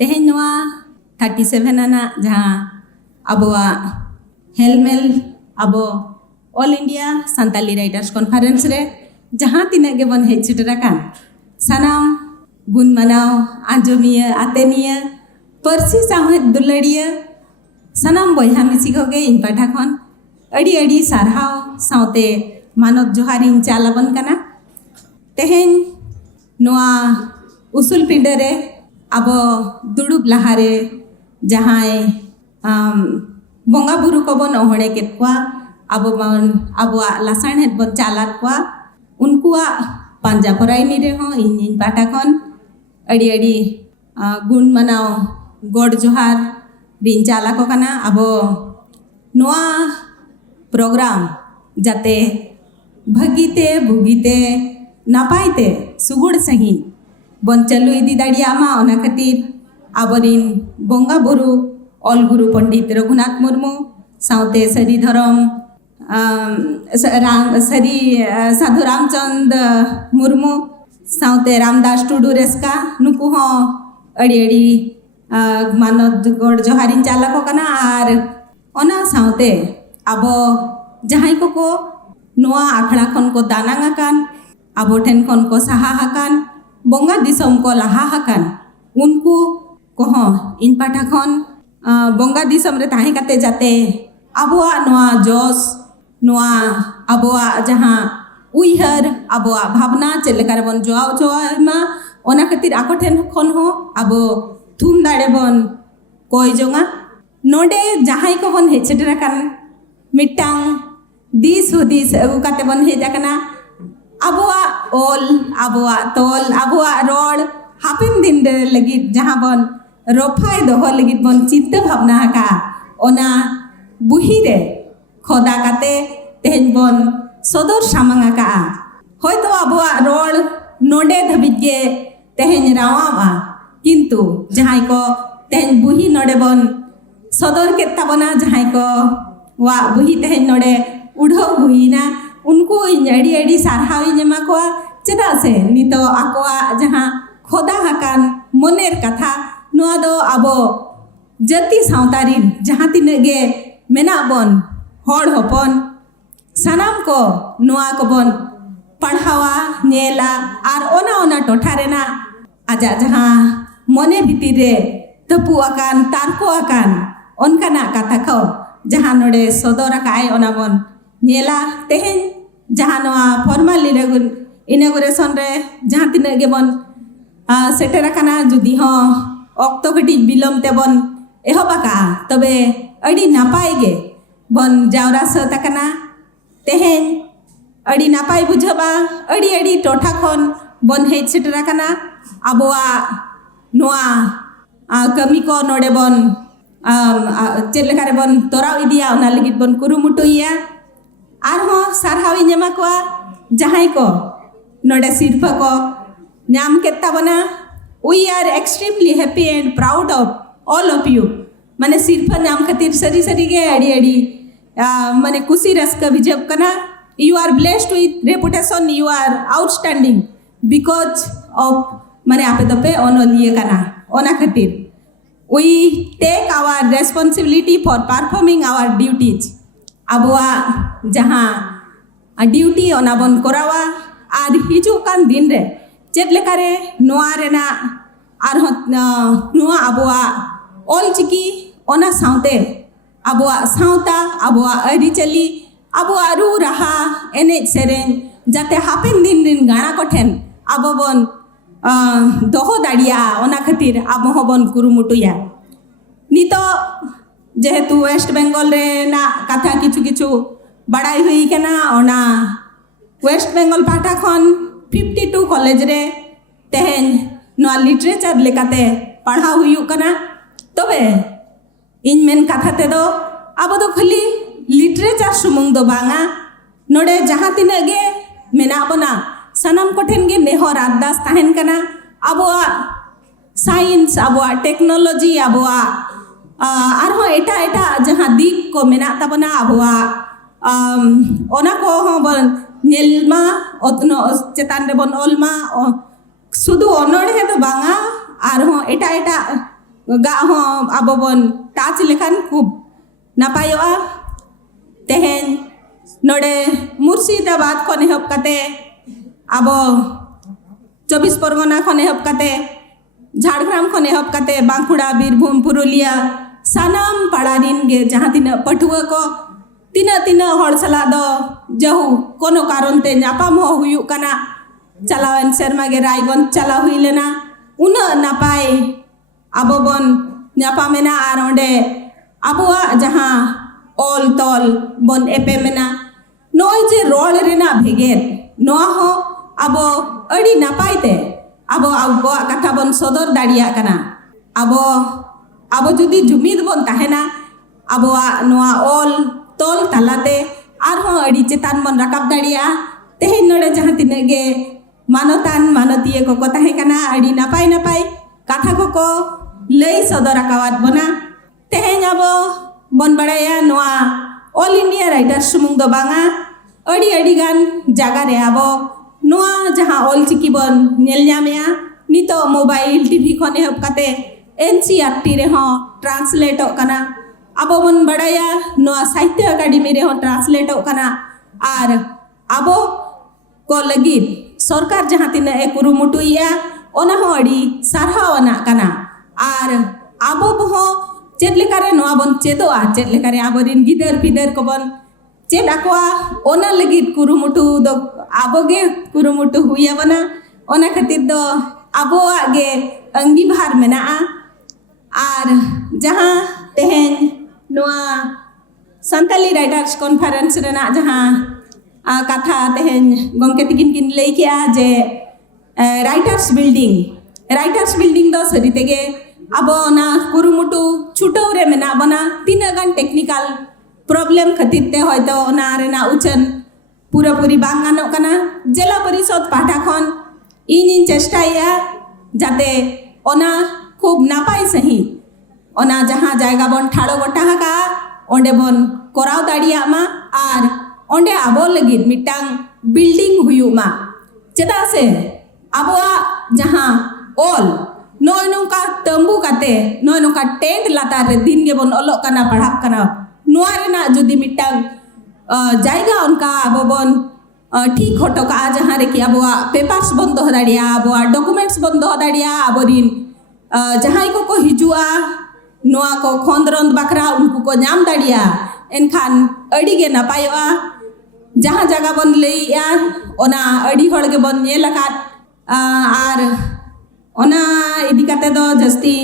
तेहें नोआ 37 आना जहाँ अबोआ हेलमेल अबो all India Santali writers conference रे जहाँ तीना के बन हेज सेटराकान सानाम गुण मनाव आंजोमिया आतेनिया परसी साहेब दुलड़िया सानाम बयहा मिसी कोगे इन पाठा खन अड़ी अड़ी सारहाव साउते मानव जोहारिन चालाबन कना तेहें नोआ उसूल पिंडरे अब दुड़ुब लहारे जहाँ बंगा बुरु को बन ओहड़े केत कोआ अब लासाण हेद बन चालात कोआ उनकुआ पांजा पराइनी रे हो इन पाटा खन अड़ी अड़ी गुण मनाव गोड जोहार रिन चाला को कना अब नोआ प्रोग्राम जाते भगीते भुगीते नापायते सुगुड़ सही बन चलु इदी दाड़ियामा ओना खातिर आबरिन बंगा बुरु ऑल गुरु पंडित रघुनाथ मुर्मू साउते सरी धरम सरी साधु रामचंद मुर्मू साउते रामदास टुडू रेस्का नुकु हो अड़ी अड़ी मानद गोड़ जोहारिन चाला को कना आर ओना साउते अब जहां को नोआ आखड़ा खन को दानांगा कान आबो ठेन खन को साहा हाकान बंगा दिसम को लाहा हाकान उनको कोहो इन पाठा खन बंगा दिसम रे ताहे काते जाते आबोआ नोआ जोस नोआ आबोआ जहाँ उइहर आबोआ भावना चेलेकार बन जोआव जोआमा ओना खातिर आको ठेन खन हो आबो थुम दाड़े बन कोई जोंगा नोडे जहां को बन हेचेटराकान मिटांग दिस हुदिस अगु काते बन हेजाकना आबोआ ओल आबोआ तोल आबोआ रोड हापिन दिन रे लगी जहाँ बन रोफाय दोहो लगी बन चिंता भावना का ओना बुही रे खोदा काते तेहें बन सदर सामांगा का होय तो आबोआ रोड नोडे धबिज गे तेहें रावामा किंतु जहाँ को तेहें बुही नोडे बन सदर के ताबना जहाँ को वा बुही तेहें नोडे उड़ो हुईना उनको अड़ी अड़ी सारहावी जमा को चेदा से नितो आकोआ जहाँ खोदा हकान मनेर कथा नोआ दो आबो जति सावतारिन जहाँ तीन गे मेना बन होड़ होपन सानाम को नोआ को बन पढ़ावा नेला आर ओना ओना टोठा रेना आजा जहाँ मने भीतर रे तपु आकान तारको आकान ओनकाना कथा को जहाँ नोडे सदर आकाय ओना बन नेला तेहें जहाँ नोआ फॉर्मल इनागुरेशन रे जहाँ तीन गे बन सेटेराकाना जुदी हो ऑक्तो कटी बिलम ते बन एहोबाका तबे अड़ी नापाय गे बन जावरा सताकना तेहें अड़ी नापाय बुझबा अड़ी अड़ी टोठा खन बन हेज सेटेराकाना आबोआ नोआ कमी को नोडे बन चेलेकारे बन तोराव इदिया ओना लगित बन कुरुमुटुइया आर हो सारहावी नेमा को जहां को नोडे सिरफा को नाम केता बना we are extremely happy and proud of all of you माने सिरफा नाम खातिर सरी सरी गे अड़ी अड़ी माने खुशी रस्का विजब कना you are blessed with reputation you are outstanding because of माने आपे दपे ओनलिए कना ओना खातिर we take our responsibility for performing our duties आबोआ जहाँ ड्यूटी ओना बन करावा आर हिजुकान दिन रे चेद लेकारे नोआ रेना आर नोआ आबोआ ऑल चिकी ओना साउते आबोआ साउता आबोआ अरिचली आबोआ रू रहा एने सेरेन जाते हापेन दिन दिन गाना को ठेन आबो बन दोहो दाड़िया ओना खातिर आबो हबन कुरुमुटुया नितो जेहेतु वेस्ट बेंगल रे ना कथा किछु किछु बड़ाई हुई केना ओना वेस्ट बेंगल पाटा खन 52 कॉलेज रे तेहें नोआ लिटरेचर लेकाते पढ़ा हुई कना तबे इन मेन कथा ते दो अब दो खाली लिटरेचर सुमुंग दो बांगा नोडे जहाँ तीना गे मेना बना सनम को ठेन गे नेहर अरदास ताहेन कना आबोआ साइंस आबोआ टेक्नोलॉजी आबोआ आरो एटा एटा जहाँ दिक को मेना तबना आबोआ ओना को बन नेलमा ओतनो चेतान रे बन ओलमा सुदु ओनोड़े तो बांगा आरो एटा एटा गा हो अब बन टाच लेखान खूब नापायोआ तेहेन नोडे मुर्शिदाबाद खन एहब कते अब 24 परगना खन एहब कते झाड़ग्राम खन एहब कते बांकुड़ा बीरभूम पुरुलिया सानाम पाड़ारिन गे जहाँ तीना पठुआ को तीना हड़ सला दो जहू कोनो कारण ते नापाम हो हुयु कना चलावन शर्मा गे रायगंज चला हुई लेना उन नापाय अब बन नापामेना आर ओंडे अबुआ जहाँ ऑल तॉल बन एपेमेना नोय जे रोल रेना भेगेर नोआ हो अब अड़ी नापायते अब कथा बन सदर दाड़िया कना अब जुदी जुमिद बन ताहेना अब नोआ ऑल तॉल तालाते आर हो अड़ी चेतान बन रकाब दाड़िया तेहेन नोडे जहाँ तिने गे मानतान मानतीय को ताहे कना अड़ी नापाय नापाय कथा को लई सदर आकावात बना तेहेन अब बन बड़ाया नोआ ऑल इंडिया राइटर्स सुमुंग दो बांगा अड़ी गान जागा रे अब नोआ जहाँ ऑल चिकी बन नेल न्यामेया नितो मोबाइल टीवी खन एहब कते NCERT रे हो ट्रांसलेट कना अब बन बड़ाया नोआ साहित्य अकादमी रे हो ट्रांसलेट कना आर अब को लगी सरकार जहाँ तीना ए कुरुमुटुया ओना हो अड़ी सारहावना कना आर अब हो चेद लेकारे नोआ बन चेदोआ चेद लेकारे आबरिन गिदर पिदर को बन चेद आकोआ ओना लगी कुरुमुटु दो आबोगे कुरुमुटु हुया बना ओना खातिर दो आबोआ गे अंगीभार मेनाआ आर जहाँ तेहेन नोआ संताली राइटर्स कॉन्फ्रेंस रेना जहाँ कथा तेहेन गमके तिकिन किन लई किया जे राइटर्स बिल्डिंग दो सरी तेगे अब ना कुरुमुटु छुटो रे मेना बना तीना गान टेक्निकल प्रॉब्लम खातिर ते होयतो ना रेना उचन पूरी बांग गानो कना जिला परिषद पाटा खन इन चेष्टाया जाते ओना खूब नापाय सही ओना जहाँ जायगा बन ठाड़ो गोटा हका ओंडे बन कोराव दाड़िया मा आर ओंडे आबो लगी मिटांग बिल्डिंग हुयु मा चेदा से आबोआ जहाँ ऑल नोय नोका तंबू काते नोय नोका टेंट लातार रे दिन गे बन ओलो कना पढ़ा कना नोआ रेना जुदी मिटांग जायगा उनका अब बन ठीक होटो का जहाँ रे कि आबोआ पेपर्स बन दो दाड़िया आबोआ डॉक्यूमेंट्स बन दो दाड़िया आबोरिन जहाँ को हिजुआ नोआ को खोंदरंद बकरा उनको को नाम दाड़िया एनखान अड़ी गे नापायोआ जहाँ जगह बन लईया ओना अड़ी हड़ गे बन नेलकात आर ओना इदी काते दो जस्ती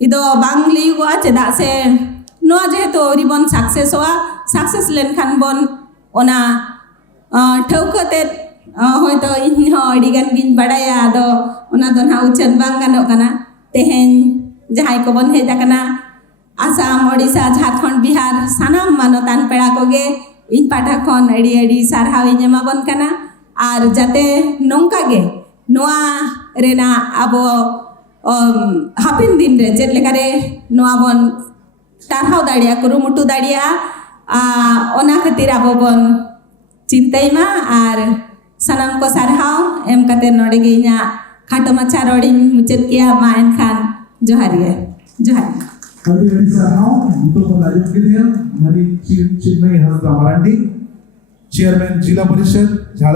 इदो बांग लईगोआ चेदा से नोआ जेहेतु ओरी बन सक्सेस लेनखान बन ओना ठौकते होयतो इन हो अड़ी गान गिन बड़ाया दो ओना दो ना उचन बांग गानो कना तेहेन जहाँ को बन हेज कना आसाम ओडिशा झारखंड बिहार सानाम मानतान पेड़ा कोगे इन पाठा खन अड़ी सारहाव इनेमा बन कना आर जाते नोंका गे नोआ रेना आबो हापिन दिन रे चेद लेकारे नोआ बन टारहाव दाड़िया कुरुमुटु दाड़िया ओना खातिर आबो बन चिंताइमा आर सानाम को सारहाव एम कते नोडे गे इना खाटो माछा रोडिन मुचेद किया मा एनखान जोहार गे जोहार Kami sahaw untuk melanjut kita, Mari Chinmay Hasda Marandi, Chairman Jila Parishad.